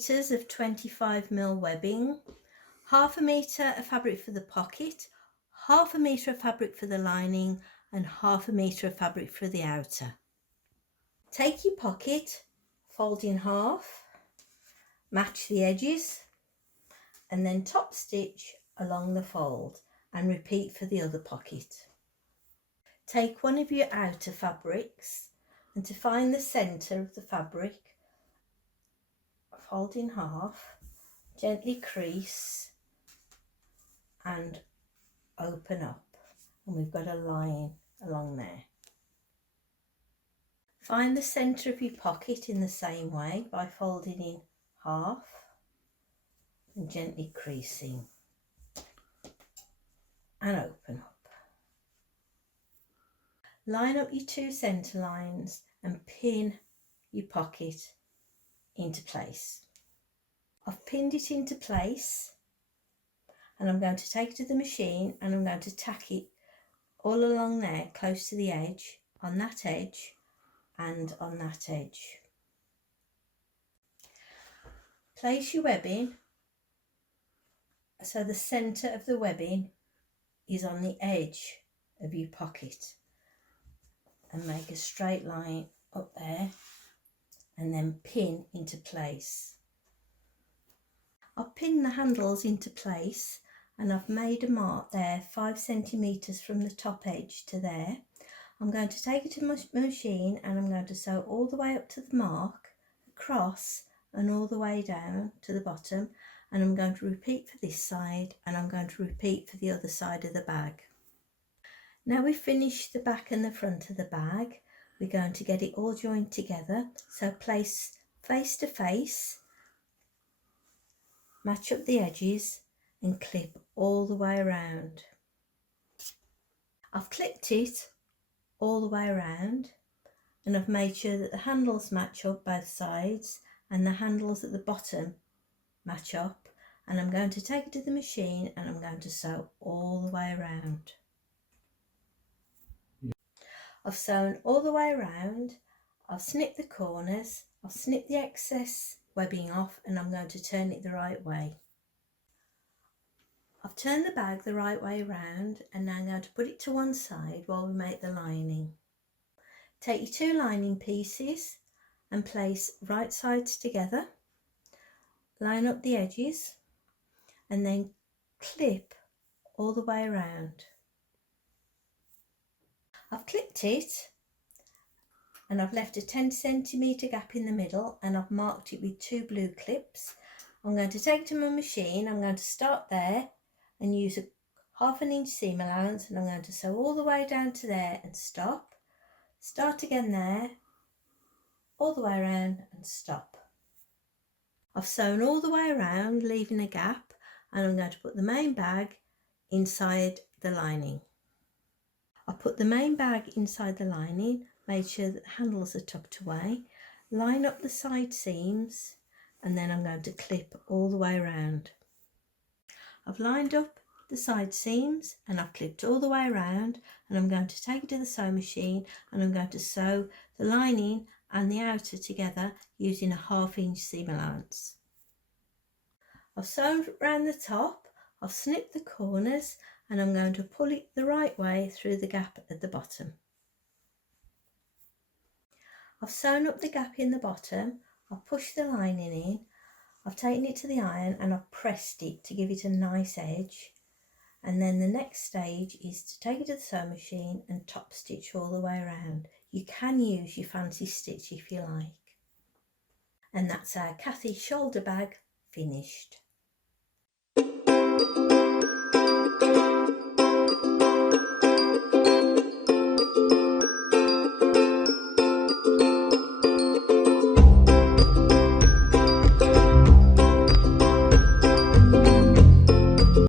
meters of 25mm webbing, half a metre of fabric for the pocket, half a metre of fabric for the lining and half a metre of fabric for the outer. Take your pocket, fold in half, match the edges and then top stitch along the fold and repeat for the other pocket. Take one of your outer fabrics and to find the centre of the fabric, fold in half, gently crease and open up, and we've got a line along there. Find the centre of your pocket in the same way by folding in half and gently creasing and open up. Line up your two centre lines and pin your pocket into place. I've pinned it into place and I'm going to take it to the machine and I'm going to tack it all along there close to the edge, on that edge and on that edge. Place your webbing so the centre of the webbing is on the edge of your pocket and make a straight line up there and then pin into place. I've pinned the handles into place and I've made a mark there 5 centimetres from the top edge to there. I'm going to take it to my machine and I'm going to sew all the way up to the mark, across and all the way down to the bottom, and I'm going to repeat for this side and I'm going to repeat for the other side of the bag. Now we've finished the back and the front of the bag, we're going to get it all joined together. So place face to face, match up the edges and clip all the way around. I've clipped it all the way around and I've made sure that the handles match up both sides and the handles at the bottom match up, and I'm going to take it to the machine and I'm going to sew all the way around. I've sewn all the way around, I've snipped the corners, I've snipped the excess webbing off and I'm going to turn it the right way. I've turned the bag the right way around and now I'm going to put it to one side while we make the lining. Take your two lining pieces and place right sides together, line up the edges and then clip all the way around. I've clipped it and I've left a 10 centimetre gap in the middle and I've marked it with 2 blue clips. I'm going to take it to my machine, I'm going to start there and use a 1/2 inch seam allowance and I'm going to sew all the way down to there and stop. Start again there, all the way around and stop. I've sewn all the way around leaving a gap and I'm going to put the main bag inside the lining. I put the main bag inside the lining, made sure that the handles are tucked away, line up the side seams and then I'm going to clip all the way around. I've lined up the side seams and I've clipped all the way around and I'm going to take it to the sewing machine and I'm going to sew the lining and the outer together using a 1/2 inch seam allowance. I've sewn around the top, I've snipped the corners and I'm going to pull it the right way through the gap at the bottom. I've sewn up the gap in the bottom, I've pushed the lining in, I've taken it to the iron and I've pressed it to give it a nice edge, and then the next stage is to take it to the sewing machine and top stitch all the way around. You can use your fancy stitch if you like. And that's our Cathy shoulder bag finished.